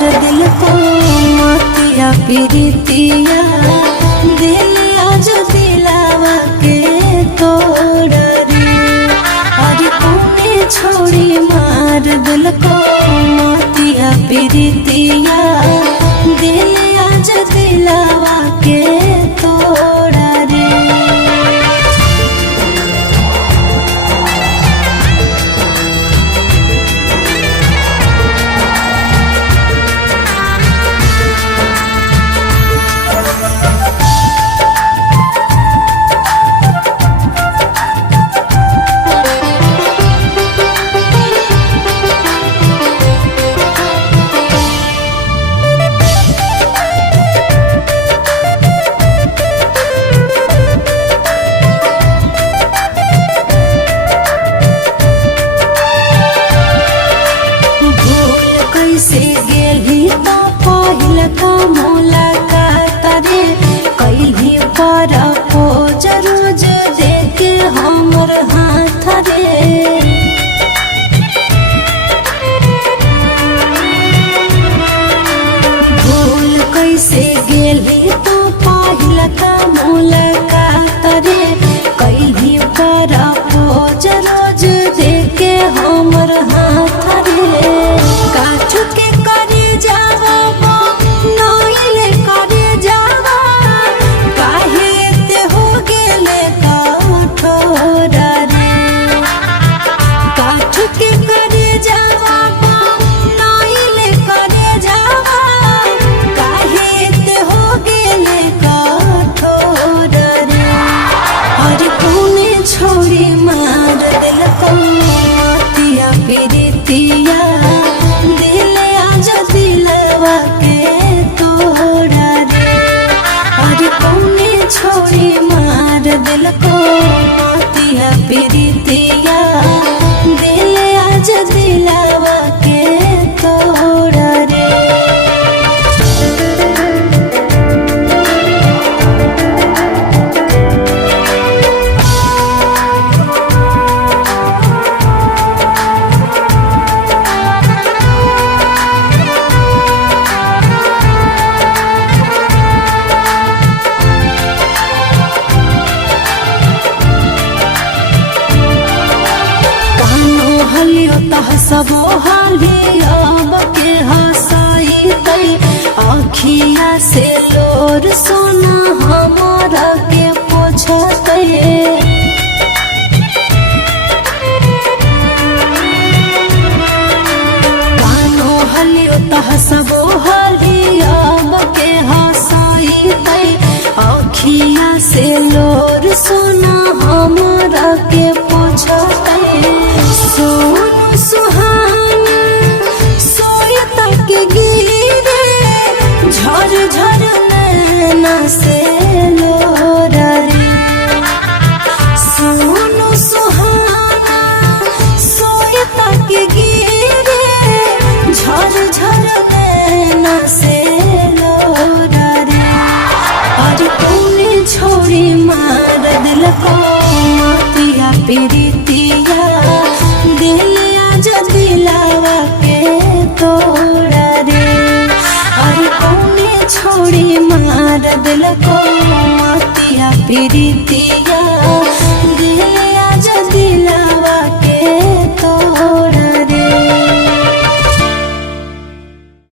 दिल को मोतिया प्रीतिया दिल आज दिलावा के तोड़ रे। अरे तूने छोड़ी मार दिल को मोतिया प्रीतिया दिल आज दिलावा के तोड़ रे। दिल को मोतिया प्रीतिया दिल आज दिलावा के तोड़ रे। सबो हाली अब के हंसाई कई आँखिया से लोर सोना हमारा के पोछते। कानो हलियो तह सबो हाली अब के हंसाई कई आँखिया से लोर सोना हमारा के पोछते। सुहाना सोयता के गिरे झर झर नैना से लोर रे। सोनू सुहाना सोयता के गिरे झर झर नैना से लोर रे। और तूने छोड़ी मार दिल को मोतिया प्रीतिया दिल आज दिलावा के छोड़ी मार दिल को मातिया प्रीतिया।